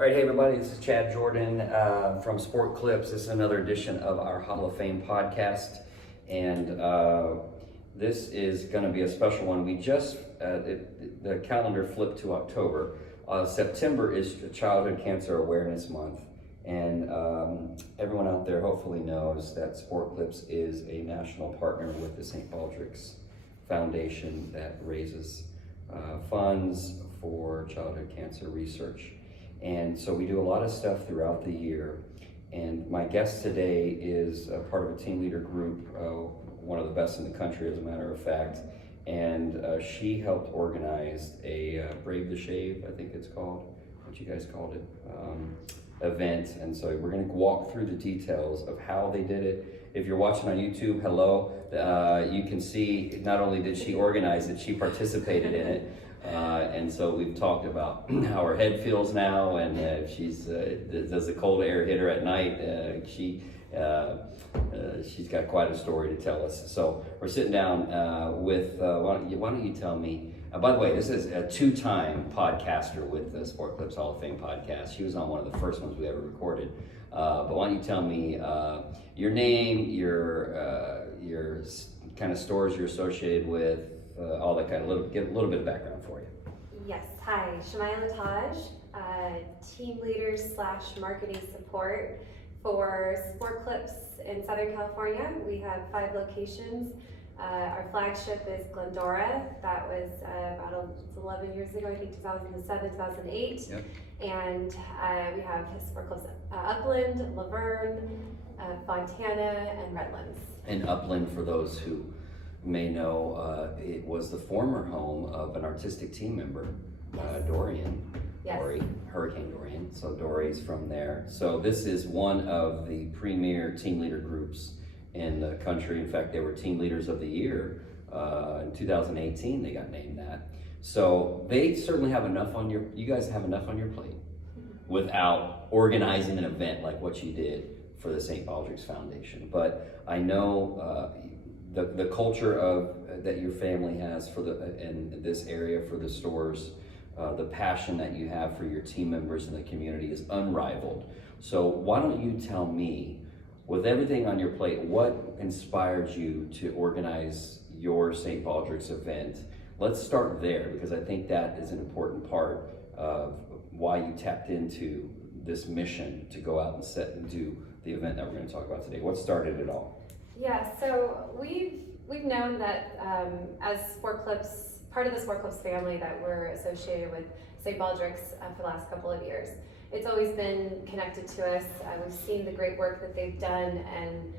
All right, hey everybody, this is Chad Jordan from Sport Clips. This is another edition of our Hall of Fame podcast, and this is going to be a special one. We just, the calendar flipped to October. September is Childhood Cancer Awareness Month, and everyone out there hopefully knows that Sport Clips is a national partner with the St. Baldrick's Foundation that raises funds for childhood cancer research. And so we do a lot of stuff throughout the year. And my guest today is a part of a team leader group, one of the best in the country, as a matter of fact. And she helped organize a Brave the Shave, I think it's called, what you guys called it, event. And so we're gonna walk through the details of how they did it. If you're watching on YouTube, hello, you can see not only did she organize it, she participated in it. And so we've talked about how her head feels now, and if she's does the cold air hit her at night. She's got quite a story to tell us. So we're sitting down with why don't you tell me? By the way, this is a two-time podcaster with the Sport Clips Hall of Fame podcast. She was on one of the first ones we ever recorded. But why don't you tell me your name, your kind of stores you're associated with, all that kind of get a little bit of background for you. Yes, hi, Shamaila Taj, team leader / marketing support for Sport Clips in Southern California. We have 5 locations. Our flagship is Glendora. That was about 11 years ago, I think 2007, 2008. Yep. And we have Sport Clips Upland, Laverne, Fontana, and Redlands. And Upland, for those who may know, it was the former home of an artistic team member, Dorian. Yes. Hurricane Dorian. So Dory's from there. So this is one of the premier team leader groups in the country. In fact, they were team leaders of the year in 2018. They got named that. So they certainly have enough on you guys have enough on your plate without organizing an event like what you did for the St. Baldrick's Foundation. But I know the culture that your family has in this area for the stores, the passion that you have for your team members in the community is unrivaled. So why don't you tell me, with everything on your plate, what inspired you to organize your St. Baldrick's event? Let's start there, because I think that is an important part of why you tapped into this mission to go out and do the event that we're going to talk about today. What started it all? Yeah, so we've known that as Sport Clips, part of the Sport Clips family, that we're associated with St. Baldrick's for the last couple of years. It's always been connected to us. We've seen the great work that they've done and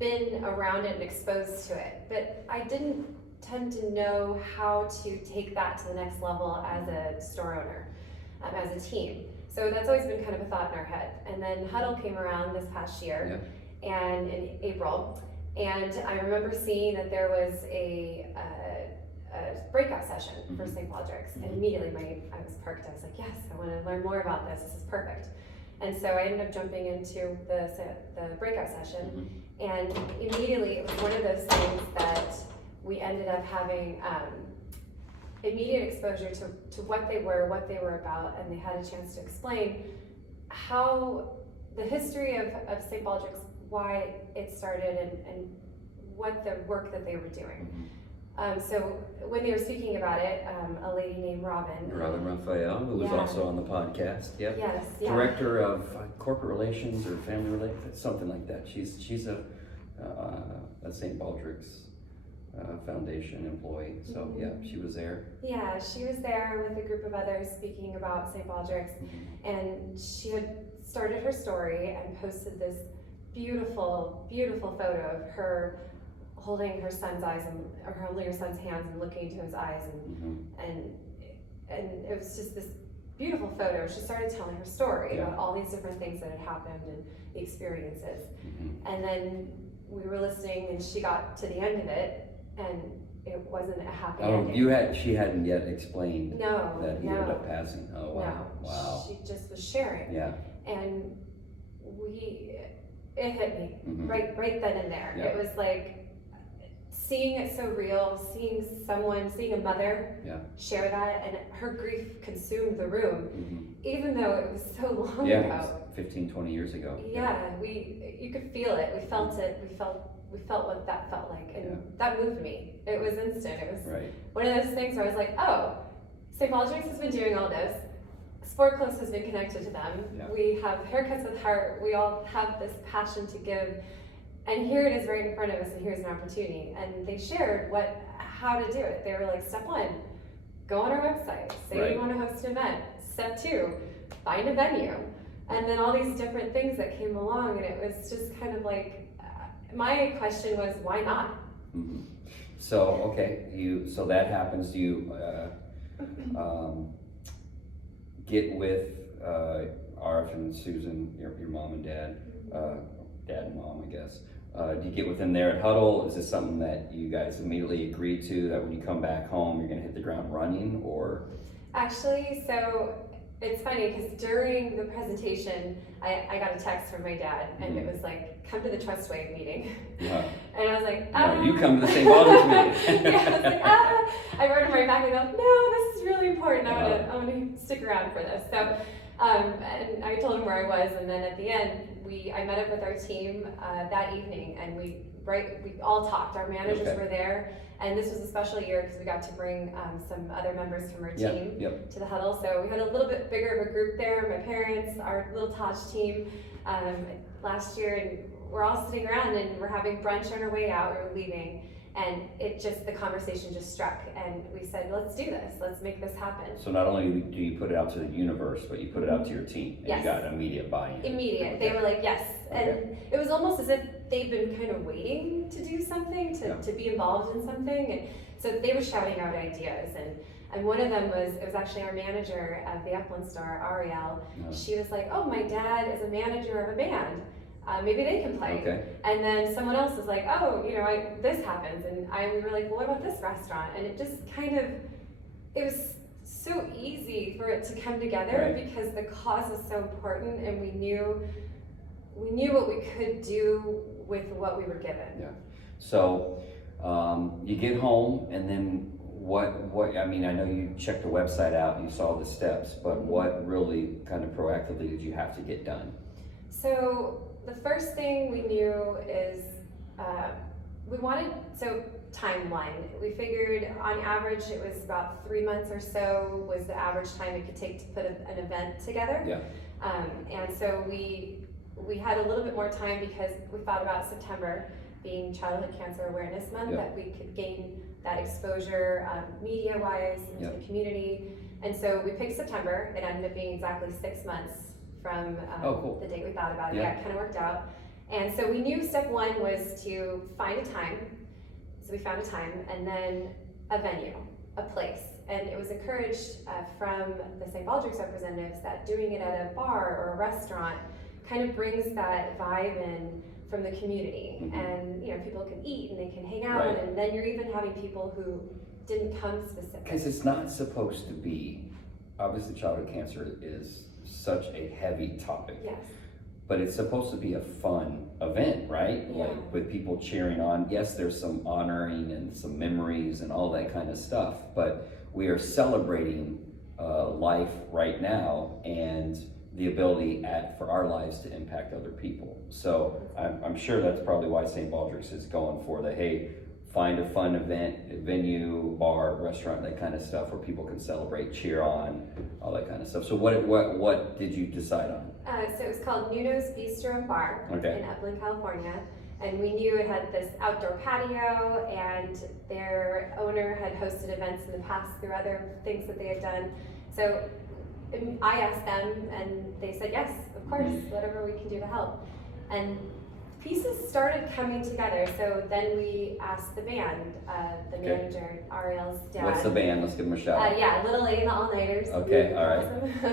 been around it and exposed to it. But I didn't tend to know how to take that to the next level as a store owner, as a team. So that's always been kind of a thought in our head. And then Huddle came around this past year, and in April. And I remember seeing that there was a breakout session for St. Baldrick's, and immediately I was parked. I was like, yes, I want to learn more about this. This is perfect. And so I ended up jumping into the breakout session, and immediately it was one of those things that we ended up having immediate exposure to what they were about, and they had a chance to explain how the history of St. Baldrick's, why it started, and what the work that they were doing. So when they were speaking about it, a lady named Robin Raphael, who was also on the podcast, yes, Director of Corporate Relations or Family Relations, something like that. She's a St. Baldrick's Foundation employee, so she was there. Yeah, she was there with a group of others speaking about St. Baldrick's, and she had started her story and posted this beautiful, beautiful photo of her holding her son's eyes or holding her son's hands and looking into his eyes, and it was just this beautiful photo. She started telling her story about all these different things that had happened and the experiences. And then we were listening, and she got to the end of it, and it wasn't a happy ending. She hadn't yet explained that he ended up passing. Oh wow! No, wow! She just was sharing. Yeah. And it hit me right then and there. It was like, seeing it so real, seeing a mother Yeah. share that, and her grief consumed the room, Mm-hmm. even though it was so long Yeah, ago. it was 15, 20 years ago. Yeah, you could feel it. We felt it. We felt what that felt like, and that moved me. It was instant. It was Right. one of those things where I was like, oh, St. Baldrick's has been doing all this. Sport Clips has been connected to them. Yeah. We have Haircuts with Heart. We all have this passion to give, and here it is right in front of us, and here's an opportunity. And they shared how to do it. They were like, step 1, go on our website, say Right. you want to host an event. Step 2, find a venue. And then all these different things that came along, and it was just kind of like, my question was, why not? Mm-hmm. So, okay, so that happens. Do you get with Arf and Susan, your mom and dad, dad and mom, I guess. Do you get with them there at Huddle? Is this something that you guys immediately agree to, that when you come back home, you're gonna hit the ground running, or? Actually, so it's funny because during the presentation, I got a text from my dad, and it was like, come to the Trust Wave meeting. Uh-huh. And I was like, No, you come to the St. Baldrick's meeting. yeah, I was like, I wrote him right back and go, no, this is really important. I want to stick around for this. So, and I told him where I was, and then at the end, I met up with our team that evening, and we all talked. Our managers were there, and this was a special year because we got to bring some other members from our team to the Huddle. So we had a little bit bigger of a group there. My parents, our little Taj team last year, and we're all sitting around and we're having brunch on our way out. We were leaving, and the conversation just struck, and we said, let's do this. Let's make this happen. So not only do you put it out to the universe, but you put it out to your team, and Yes. you got immediate buy-in. Immediate. Okay. They were like, yes. Okay. And it was almost as if they'd been kind of waiting to do something, to be involved in something. And so they were shouting out ideas. And one of them it was actually our manager at the Upland store, Ariel. She was like, oh, my dad is a manager of a band. Maybe they can play. Okay. And then someone else was like, oh, this happens. And we were like, well, what about this restaurant? And it just it was so easy for it to come together because the cause is so important, and we knew what we could do with what we were given. Yeah. So you get home, and then what? I mean, I know you checked the website out and you saw the steps, but what really kind of proactively did you have to get done? So the first thing we knew is timeline. We figured on average it was about 3 months or so was the average time it could take to put an event together. Yeah. And so we had a little bit more time because we thought about September being Childhood Cancer Awareness Month, that we could gain that exposure media-wise into the community. And so we picked September. It ended up being exactly 6 months from cool. the date we thought about it. Yeah. It kind of worked out. And so we knew step 1 was to find a time. So we found a time, and then a venue, a place. And it was encouraged from the St. Baldrick's representatives that doing it at a bar or a restaurant kind of brings that vibe in from the community. Mm-hmm. And people can eat and they can hang out, and then you're even having people who didn't come specific. Because it's not supposed to be, obviously childhood cancer is such a heavy topic. Yes. But it's supposed to be a fun event, right? Yeah. Like with people cheering on. Yes, there's some honoring and some memories and all that kind of stuff, but we are celebrating life right now and the ability for our lives to impact other people. So I'm sure that's probably why St. Baldrick's is going for the, hey, find a fun event, venue, bar, restaurant, that kind of stuff where people can celebrate, cheer on, all that kind of stuff. So what did you decide on? So it was called Nuno's Bistro and Bar in Upland, California. And we knew it had this outdoor patio, and their owner had hosted events in the past through other things that they had done. So I asked them, and they said, yes, of course, whatever we can do to help. And pieces started coming together. So then we asked the band, the manager, Ariel's dad. What's the band? Let's give them a shout out. Yeah, Little A and the All-Nighters. Okay, all right.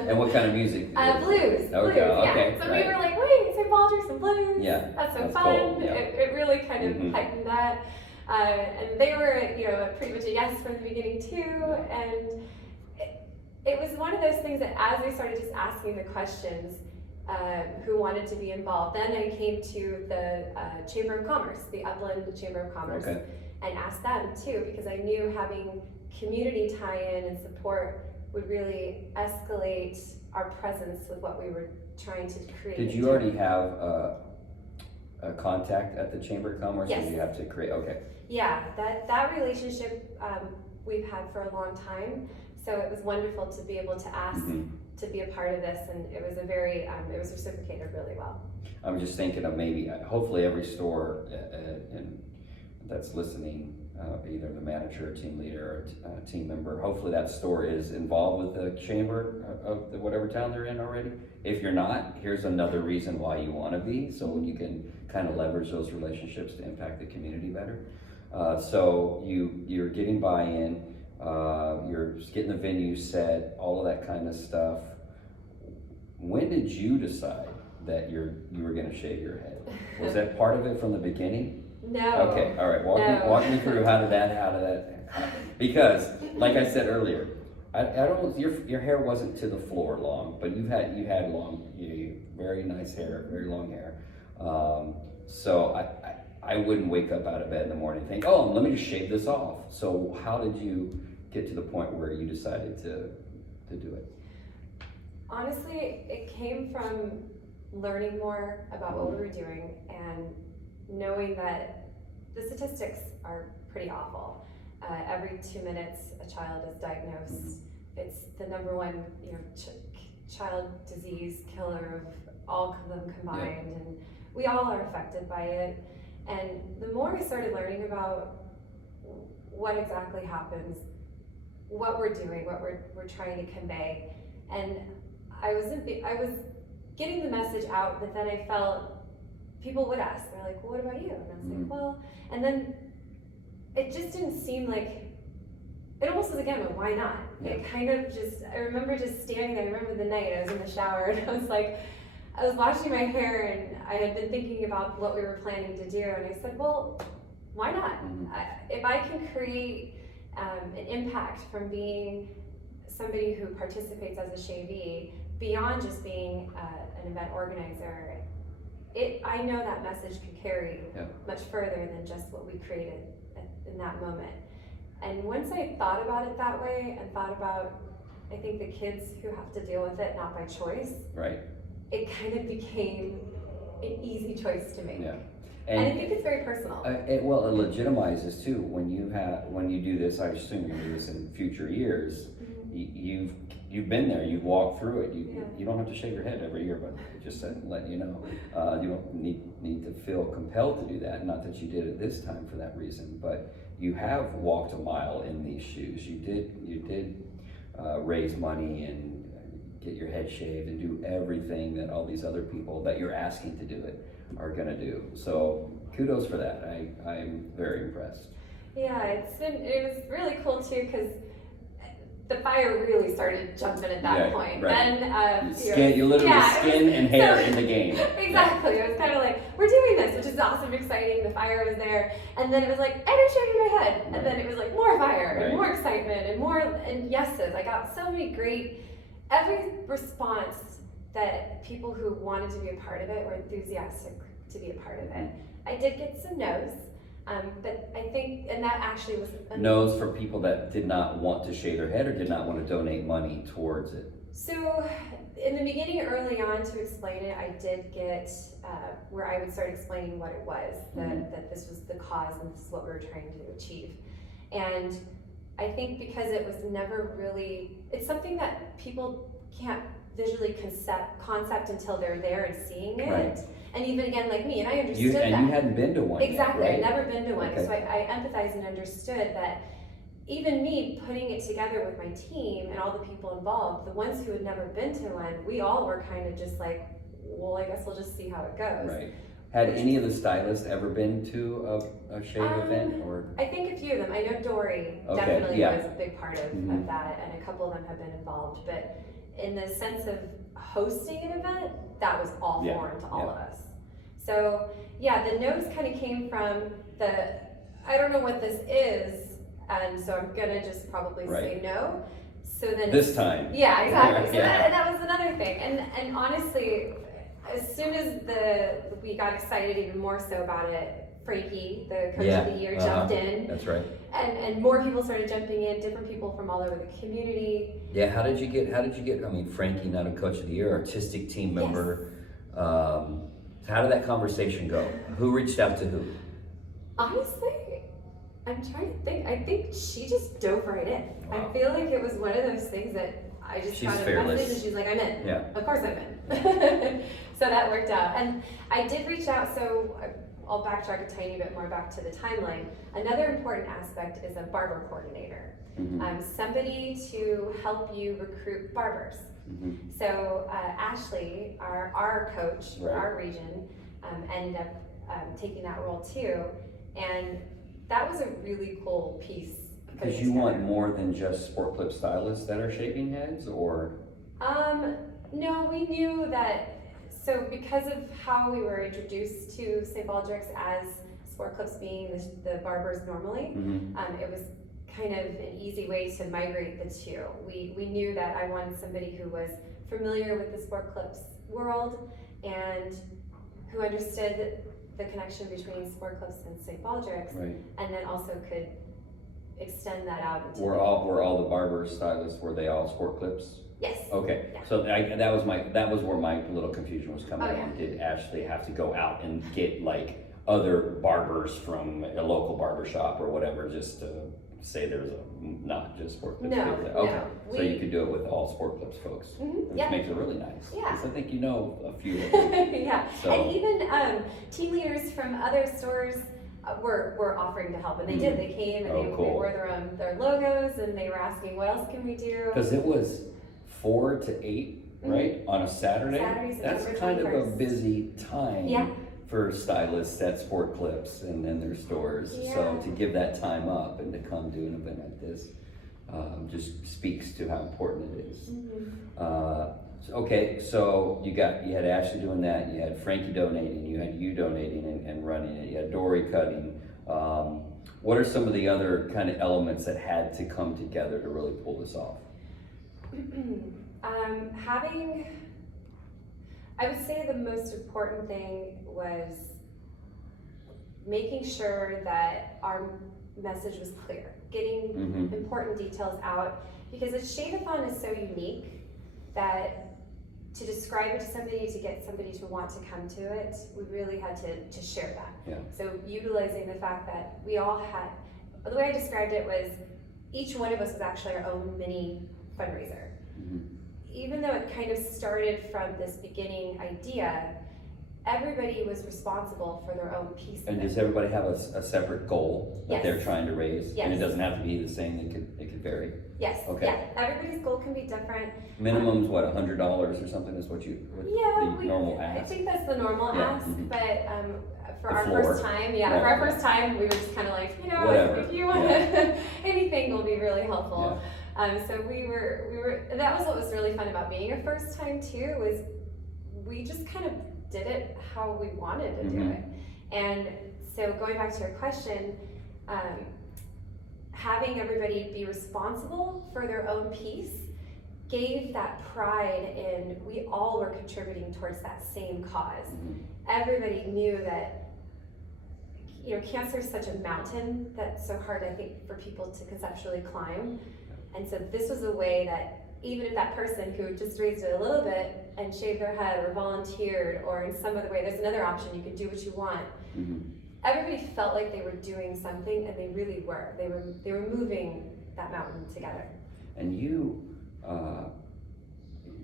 And what kind of music? Blues. Okay, Yeah. So we were like, wait, St. Baldrick's and blues. Yeah, That's so that's fun. cool. Yeah. It really kind of heightened that. And they were, pretty much a yes from the beginning too. And it was one of those things that as they started just asking the questions, who wanted to be involved, then I came to the Chamber of Commerce, the Upland Chamber of Commerce. Okay. and ask them too, because I knew having community tie-in and support would really escalate our presence with what we were trying to create. Did you already have a contact at the Chamber of Commerce? Yes. Or did you have to create? Okay. Yeah, that relationship we've had for a long time. So it was wonderful to be able to ask to be a part of this, and it was a very it was reciprocated really well. I'm just thinking of maybe, hopefully every store and that's listening, either the manager or team leader or a team member, hopefully that store is involved with the chamber of the whatever town they're in already. If you're not, here's another reason why you want to be, so you can kind of leverage those relationships to impact the community better. So you're getting buy-in, you're getting the venue set, all of that kind of stuff. When did you decide that you were going to shave your head? Was that part of it from the beginning? No. Okay, all right. Walk me through how did that? Because, like I said earlier, I don't. Your hair wasn't to the floor long, but you had long, very nice hair, very long hair. So I wouldn't wake up out of bed in the morning and think, oh, let me just shave this off. So how did you get to the point where you decided to do it? Honestly, it came from learning more about what we were doing and knowing that the statistics are pretty awful. Every 2 minutes, a child is diagnosed. It's the number one, child disease killer of all of them combined, and we all are affected by it. And the more I started learning about what exactly happens, what we're doing, what we're trying to convey, and I was getting the message out, but then I felt people would ask, they're like, well, what about you? And I was like, well, and then it just didn't seem like, it almost was again, well, why not? It kind of just, I remember just standing there, I remember the night I was in the shower and I was washing my hair and I had been thinking about what we were planning to do, and I said, well, why not? If I can create an impact from being somebody who participates as a shavee, beyond just being an event organizer, I know that message could carry much further than just what we created in that moment. And once I thought about it that way and thought about, I think, the kids who have to deal with it not by choice, right? It kind of became an easy choice to make. Yeah. And I think it's very personal. It legitimizes too. When you do this, I assume you do this in future years. You've been there. You've walked through it. You don't have to shave your head every year, but just letting you know, you don't need to feel compelled to do that. Not that you did it this time for that reason, but you have walked a mile in these shoes. You did raise money and get your head shaved and do everything that all these other people that you're asking to do it are gonna do. So kudos for that. I'm very impressed. Yeah, it was really cool too, because the fire really started jumping at that point. Right. Then you literally skin and hair in the game. Exactly. It was kind of like, we're doing this, which is awesome, exciting. The fire was there, and then it was like, and I'm shaving my head, and then it was like more fire and more excitement and more and yeses. I got so many great. Every response that people who wanted to be a part of it were enthusiastic to be a part of it. I did get some no's, but I think, and that actually was no's for people that did not want to shave their head or did not want to donate money towards it. So in the beginning, early on, to explain it, I did get where I would start explaining what it was, that this was the cause and this is what we were trying to achieve. And I think because it was never really, it's something that people can't visually concept until they're there and seeing it. Right. And even again, like me, and I understood that. And you hadn't been to one Exactly, yet, right? I'd never been to one. Okay. So I empathized and understood that even me putting it together with my team and all the people involved, the ones who had never been to one, we all were kind of just like, well, I guess we'll just see how it goes. Right. Had any of the stylists ever been to a shave event? Or I think a few of them. I know Dory definitely was a big part of that, and a couple of them have been involved. But in the sense of hosting an event, that was all foreign to all of us. So the no's kind of came from I don't know what this is, and so I'm gonna just probably say no. So then this time. Yeah, exactly. So that was another thing, and honestly, as soon as we got excited even more so about it, Frankie, the coach Yeah, of the year, jumped in, that's right. and more people started jumping in. Different people from all over the community. Yeah, how did you get? I mean, Frankie, not a coach of the year, artistic team member. How did that conversation go? Who reached out to who? Honestly, I'm trying to think. I think she just dove right in. Wow. I feel like it was one of those things that I just She's got a fearless. message and she's like, I'm in. Yeah. Of course I'm in. So that worked out. And I did reach out, so I'll backtrack a tiny bit more back to the timeline. Another important aspect is a barber coordinator. Somebody to help you recruit barbers. So Ashley, our coach for our region, ended up taking that role too. And that was a really cool piece. Because you want more than just sport clip stylists that are shaving heads, or? No, we knew that. So because of how we were introduced to St. Baldrick's as sport clips being the barbers normally, it was kind of an easy way to migrate the two. We knew that I wanted somebody who was familiar with the sport clips world and who understood the connection between sport clips and St. Baldrick's, and then also could extend that out. Into were all the barber stylists, were they all sport clips? Yes. Okay, yeah. so that was where my little confusion was coming from. Did Ashley have to go out and get like other barbers from a local barber shop or whatever, just to say there's not just sport clips? No, okay. no. So you could do it with all sport clips folks, which makes it really nice. Yeah. Because I think you know a few of them. Yeah, So. and even team leaders from other stores were offering to help, and they did. They came and they wore their logos, and they were asking, what else can we do? Because it was 4 to 8, right, on a Saturday. That's kind of a busy time for stylists at Sport Clips and their stores. So to give that time up and to come do an event like this just speaks to how important it is. Okay, so you had Ashley doing that, you had Frankie donating, you had you donating and running it, you had Dory cutting. What are some of the other kind of elements that had to come together to really pull this off? I would say the most important thing was making sure that our message was clear, getting important details out, because a Shave-A-Thon is so unique that to describe it to somebody, to get somebody to want to come to it, we really had to share that. So utilizing the fact that we all had, the way I described it was each one of us was actually our own mini fundraiser. Even though it kind of started from this beginning idea, everybody was responsible for their own piece of it. And does everybody have a separate goal that they're trying to raise? And it doesn't have to be the same, it could vary? Yes. Okay. Yeah, everybody's goal can be different. Minimum's what, $100 or something is what the normal ask? I think that's the normal ask, but for The our floor. first time, for our first time, we were just kind of like, Whatever. if you want anything will be really helpful. So we were, that was what was really fun about being a first time too, was we just kind of did it how we wanted to do it. And so going back to your question, having everybody be responsible for their own piece gave that pride in we all were contributing towards that same cause. Everybody knew that cancer is such a mountain that's so hard, I think, for people to conceptually climb. And so this was a way that even if that person who just raised it a little bit and shaved their head or volunteered or in some other way, there's another option, you can do what you want. Everybody felt like they were doing something, and they really were. They were moving that mountain together. And you,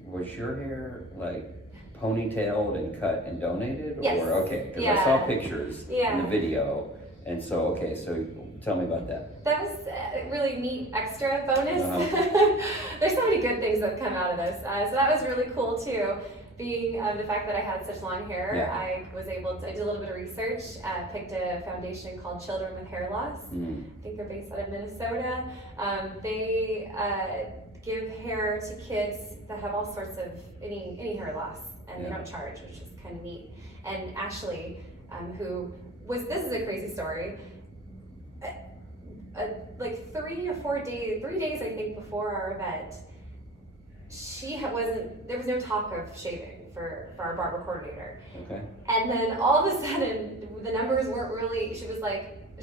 was your hair like ponytailed and cut and donated? Yes. Or okay, because I saw pictures in the video, and so so tell me about that. That was a really neat extra bonus. There's so many good things that come out of this. So that was really cool too. Being the fact that I had such long hair, I was able to, I did a little bit of research, picked a foundation called Children with Hair Loss. I think they're based out of Minnesota. They give hair to kids that have all sorts of, any hair loss, and they don't charge, which is kind of neat. And Ashley, this is a crazy story, like 3 days I think before our event, there was no talk of shaving for our barber coordinator. Okay. And then all of a sudden, the numbers weren't really, she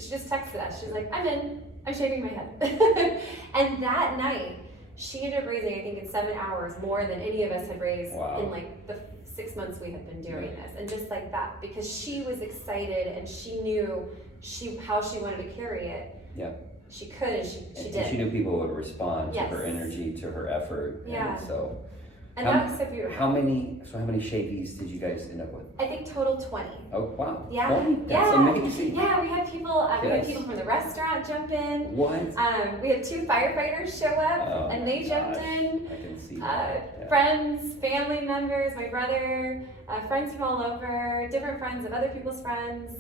just texted us. She's like, I'm shaving my head. And that night, she ended up raising, I think in 7 hours, more than any of us had raised in like the 6 months we had been doing this. And just like that, because she was excited and she knew how she wanted to carry it. Yeah. She could, and she did. And she knew people would respond to Yes. her energy, to her effort. Yeah. And so. And that was so beautiful. How many shavees did you guys end up with? I think total 20. Oh, wow. Yeah. 20? That's amazing. Yeah, we had people from the restaurant jump in. What? We had 2 firefighters show up, and they jumped in. I can see that. Yeah. Friends, family members, my brother, friends from all over, different friends of other people's friends,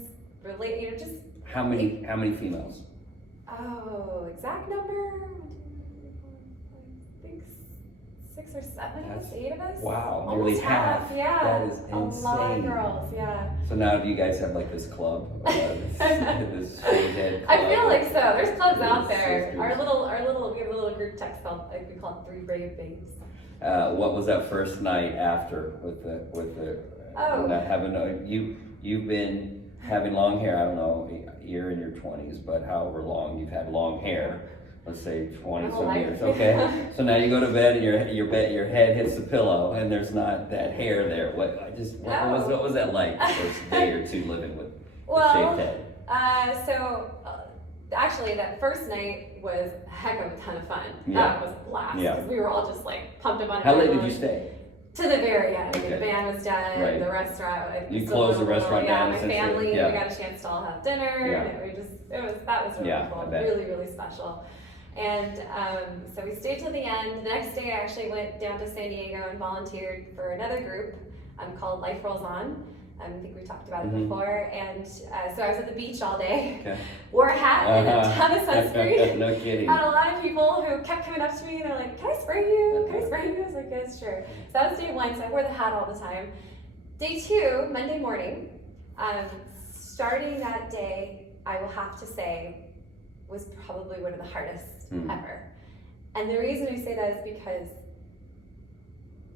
just. How many females? Oh, exact number? I think 6 or 7 of us, 8 of us. Wow, almost nearly half. Yeah, That is insane. A lot of girls. Yeah. So now do you guys have like this club? This shaved I club? feel like so. There's clubs out Sisters. there. We have a little group text called, we call it 3 Brave Babes. What was that first night after with the not having you've been having long hair? I don't know, you're in your 20s, but however long you've had long hair. Let's say 20 some years, okay? So now you go to bed and your head hits the pillow and there's not that hair there. What was that like the first day or 2 living with the shaved head? Actually that first night was a heck of a ton of fun. Yeah. That was a blast. Yeah. Because we were all just like pumped up on How late did you stay? To the very end. Okay. The band was done, Right. the restaurant. You closed the restaurant down, My essentially. family, Yeah. we got a chance to all have dinner. Yeah. And that was really cool. I bet. Really, really special. And so we stayed till the end. The next day I actually went down to San Diego and volunteered for another group called Life Rolls On. I think we talked about it before. And so I was at the beach all day, Okay. wore a hat and a ton of sunscreen. No kidding. Had a lot of people who kept coming up to me and they're like, can I spray you? Can I spray you? I was like, yes, sure. So that was day 1, so I wore the hat all the time. Day 2, Monday morning, starting that day, I will have to say, was probably one of the hardest ever. And the reason I say that is because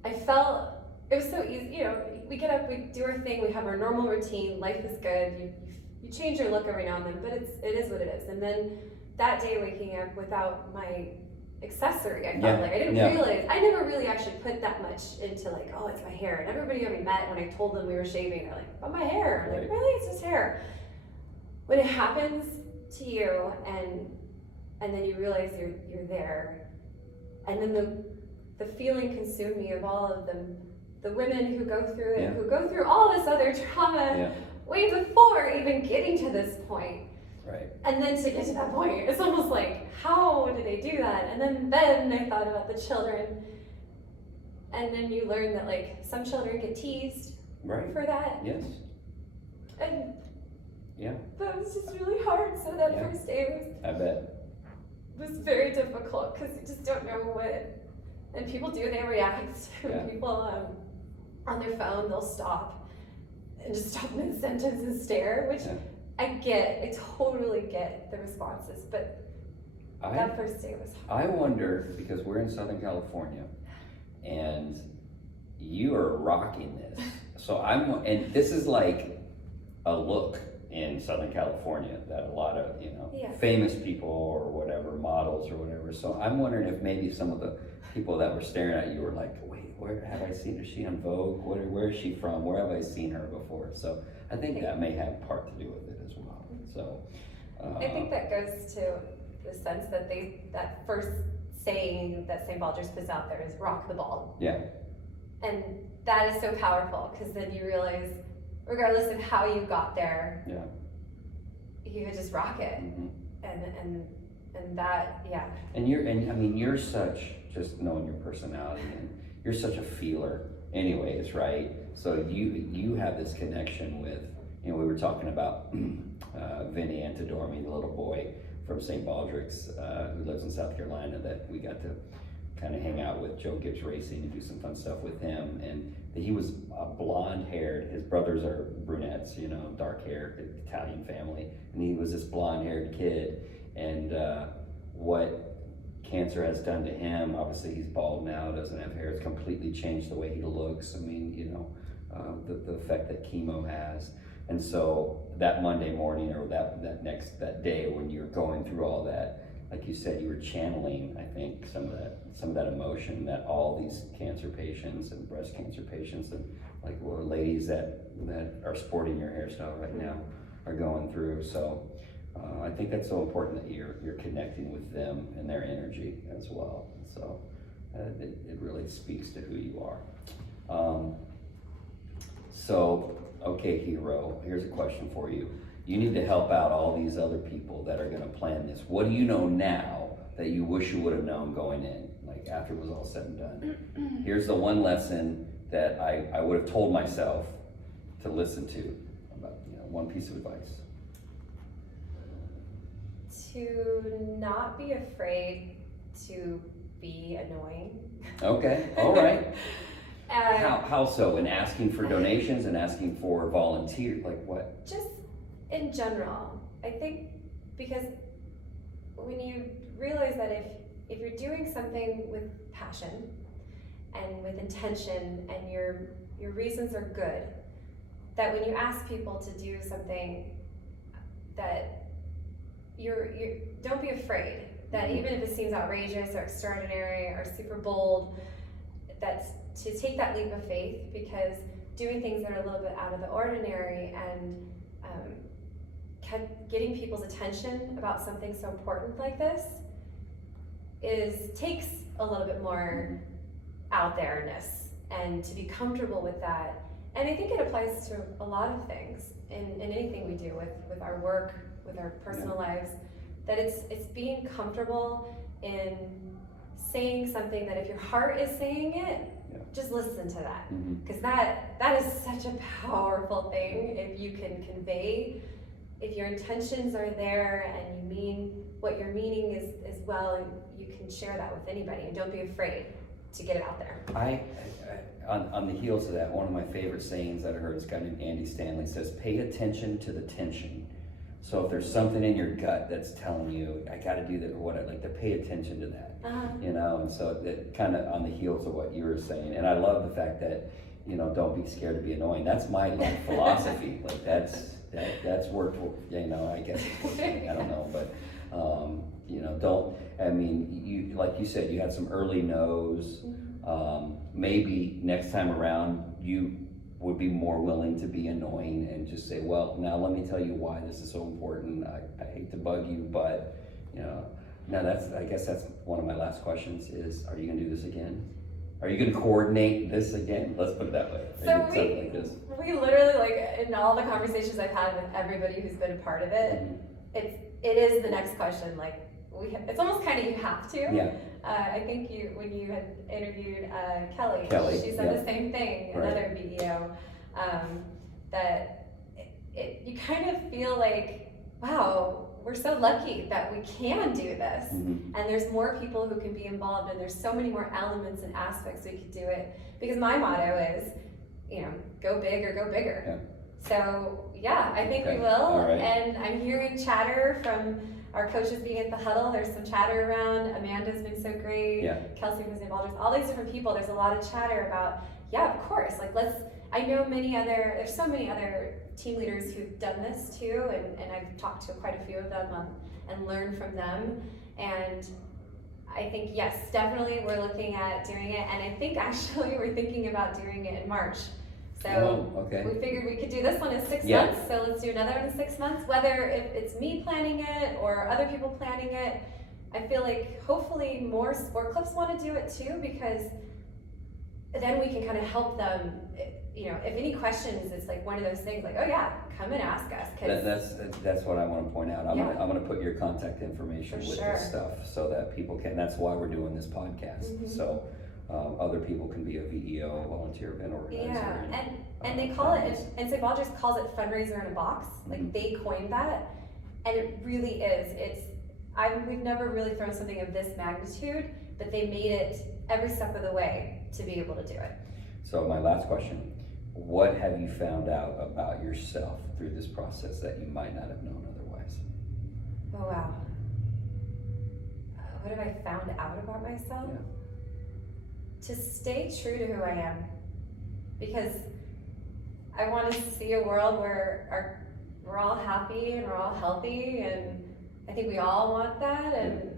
I felt it was so easy. We get up, we do our thing, we have our normal routine, life is good. You change your look every now and then, but it is what it is. And then that day waking up without my accessory, I felt like I didn't realize, I never really actually put that much into like, oh, it's my hair. And everybody I met, when I told them we were shaving, they're like, but my hair. I'm like, really? It's just hair. When it happens to you and then you realize you're there, and then the feeling consumed me of all of them, the women who go through it, who go through all this other trauma way before even getting to this point. Right. And then to get to that point, it's almost like, how did they do that? And then I thought about the children, and then you learn that like some children get teased for that. Yes. And yeah, that was just really hard. So that first day I bet. was very difficult because you just don't know what. And people they react to people on their phone. They'll stop and just stop mid-sentence and stare, which I totally get the responses, but that first day was hard. I wonder, because we're in Southern California and you are rocking this. So and this is like a look in Southern California that a lot of, famous people or whatever, models or whatever. So I'm wondering if maybe some of the people that were staring at you were like, wait, where have I seen her? Is she on Vogue? Where is she from? Where have I seen her before? So I think that may have part to do with it as well. So I think that goes to the sense that that first saying that St. Baldrick's puts out there is rock the ball. Yeah. And that is so powerful because then you realize, regardless of how you got there, you could just rock it. And that, And you're such, just knowing your personality, and you're such a feeler anyways, right? So you have this connection with, we were talking about Vinny Antidormi, the little boy from St. Baldrick's who lives in South Carolina, that we got to kind of hang out with Joe Gibbs Racing and do some fun stuff with him. And he was blonde haired. His brothers are brunettes, dark hair, Italian family. And he was this blonde haired kid. And what cancer has done to him. Obviously he's bald now, doesn't have hair. It's completely changed the way he looks. I mean, you know, the effect that chemo has. And so that Monday morning or that day when you're going through all that, like you said, you were channeling, I think, some of that emotion that all these cancer patients and breast cancer patients and like ladies that are sporting your hairstyle right now are going through. So I think that's so important that you're connecting with them and their energy as well. So it really speaks to who you are. So, okay, hero, here's a question for you. You need to help out all these other people that are gonna plan this. What do you know now that you wish you would have known going in, like after it was all said and done? Here's the one lesson that I would have told myself to listen to, about, you know, one piece of advice. To not be afraid to be annoying. Okay, all right. How so? In asking for donations and asking for volunteers, like what? Just in general, I think, because when you realize that if you're doing something with passion and with intention and your reasons are good, that when you ask people to do something, that you don't be afraid, that even if it seems outrageous or extraordinary or super bold, that's to take that leap of faith, because doing things that are a little bit out of the ordinary and getting people's attention about something so important like this takes a little bit more out there-ness, and to be comfortable with that. And I think it applies to a lot of things in anything we do with our work, with our personal lives, that it's being comfortable in saying something that if your heart is saying it, just listen to that, because that is such a powerful thing. If you can convey, if your intentions are there and you mean what you're meaning is well, and you can share that with anybody, and don't be afraid to get it out there. On the heels of that, one of my favorite sayings that I heard, this guy named Andy Stanley says, pay attention to the tension. So if there's something in your gut that's telling you, I got to do that, or what, I'd like to pay attention to that, you know. And so that kind of on the heels of what you were saying. And I love the fact that, you know, don't be scared to be annoying. That's my life philosophy. Like that's worked, you know, I guess, I don't know, but, you know, you, like you said, you had some early no's. Maybe next time around, you would be more willing to be annoying and just say, well, now let me tell you why this is so important. I hate to bug you, but, you know, now I guess that's one of my last questions is, are you gonna do this again? Are you gonna coordinate this again? Let's put it that way. So we literally, like, in all the conversations I've had with everybody who's been a part of it, it is the next question. Like, it's almost kind of, you have to. Yeah. I think when you had interviewed Kelly, she said the same thing, another video, that you kind of feel like, wow, we're so lucky that we can do this, and there's more people who can be involved, and there's so many more elements and aspects we could do it, because my motto is, you know, go big or go bigger. So yeah, I think we will. And I'm hearing chatter from our coaches being at the huddle. There's some chatter around. Amanda's been so great. Kelsey from St. Baldrick. All these different people. There's a lot of chatter about, yeah, of course. Like, I know there's so many other team leaders who've done this too, and I've talked to quite a few of them and learned from them. And I think, yes, definitely we're looking at doing it. And I think actually we're thinking about doing it in March. So we figured we could do this one in 6 months, so let's do another one in 6 months. Whether if it's me planning it or other people planning it, I feel like hopefully more sport clubs want to do it too, because then we can kind of help them. You know, if any questions, it's like one of those things like, oh yeah, come and ask us. That's what I want to point out. I'm gonna put your contact information with this stuff so that people can. That's why we're doing this podcast. So. Other people can be a VEO, volunteer event organizer. Yeah, and they call it, and St. Baldrick calls it fundraiser in a box. Like, they coined that, and it really is. We've never really thrown something of this magnitude, but they made it every step of the way to be able to do it. So my last question, what have you found out about yourself through this process that you might not have known otherwise? Oh wow. what have I found out about myself? Yeah. To stay true to who I am. Because I want to see a world where we're all happy and we're all healthy, and I think we all want that, and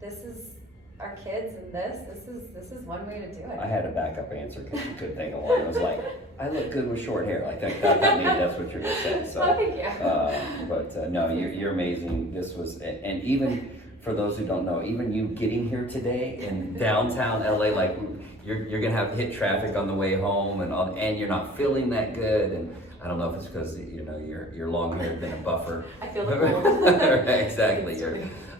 this is our kids, and this is one way to do it. I had a backup answer because you couldn't think of one. I was like, I look good with short hair. Like that maybe that's what you're gonna say. So, Oh, thank you. But no, you're amazing. This was, and even for those who don't know, even you getting here today in downtown LA, like you're gonna have hit traffic on the way home, and you're not feeling that good. And I don't know if it's because you're long haired than a buffer. I feel the cold. Right, exactly.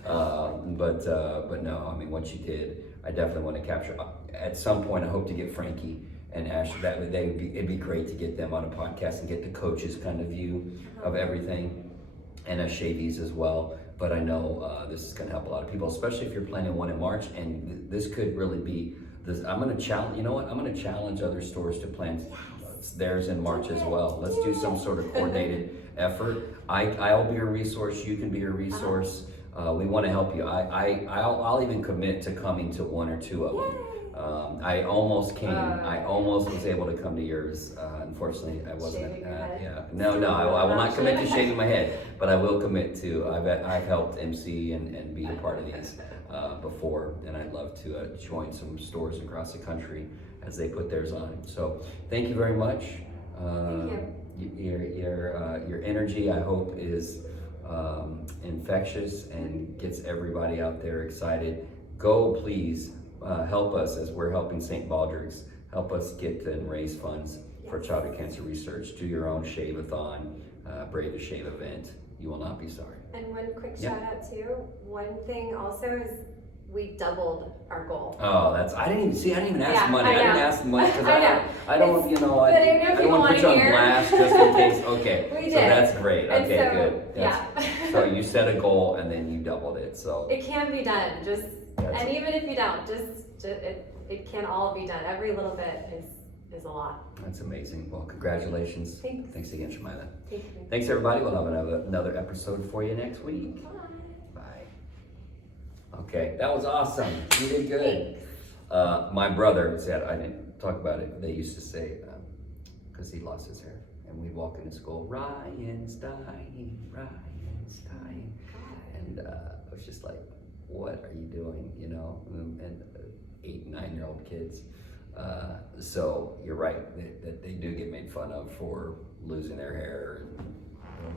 But no, I mean, what you did, I definitely want to capture. At some point, I hope to get Frankie and Ash. That way, it'd be great to get them on a podcast and get the coach's kind of view of everything, and Shavees as well. But I know this is going to help a lot of people, especially if you're planning one in March. And this could really be this. I'm going to challenge. You know what? I'm going to challenge other stores to plan theirs in March as well. Let's do some sort of coordinated effort. I'll be a resource. You can be a resource. We want to help you. I'll even commit to coming to one or two of them. I almost came. I almost was able to come to yours. Unfortunately, I wasn't. Shaving your head? Yeah. No. I will not commit to shaving my head, but I will commit to. I've helped MC and be a part of these before, and I'd love to join some stores across the country as they put theirs on. So thank you very much. Thank you. Your energy, I hope, is infectious and gets everybody out there excited. Go, please, help us as we're helping St. Baldrick's. Help us get and raise funds for childhood cancer research. Do your own Shave-A-Thon, Brave to Shave event. You will not be sorry. And one quick shout out too. One thing also is we doubled our goal. Oh, I didn't even ask Yeah, money. I I didn't know. ask money because I know. I don't, But I know I don't people want to put you on hear. blast just in case. Okay, We so did. that's great. And Okay, so, good. yeah. So you set a goal and then you doubled it. So It can be done. And even if you don't, it can all be done. Every little bit is a lot. that's amazing. Well, congratulations. Thanks. Thanks again, Shamaila. Thank you. Thanks, everybody. We'll have another episode for you next week. Bye. Bye. Okay, that was awesome. You did good. My brother said, I didn't talk about it, they used to say, because he lost his hair, and we'd walk into school, Ryan's dying, Ryan's dying. And I was just like, what are you doing, and 8, 9-year-old kids. So you're right, that they do get made fun of for losing their hair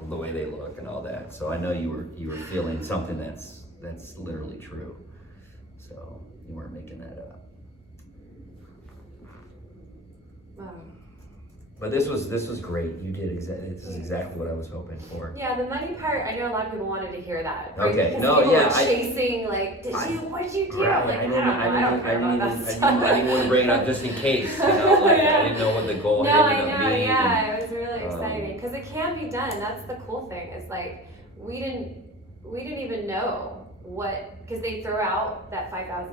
and the way they look and all that. So I know you were feeling something that's literally true. So you weren't making that up. But this was great. You did this is exactly what I was hoping for. Yeah, the money part, I know a lot of people wanted to hear that. Right? Okay, Because no, people yeah, were chasing, what did you do? Right, Like, I don't care about that stuff. didn't want to bring it up just in case, I didn't know what the goal No, had I ended up know, being. yeah, it was really exciting because it can be done. That's the cool thing. It's like we didn't even know what, because they throw out that $5,000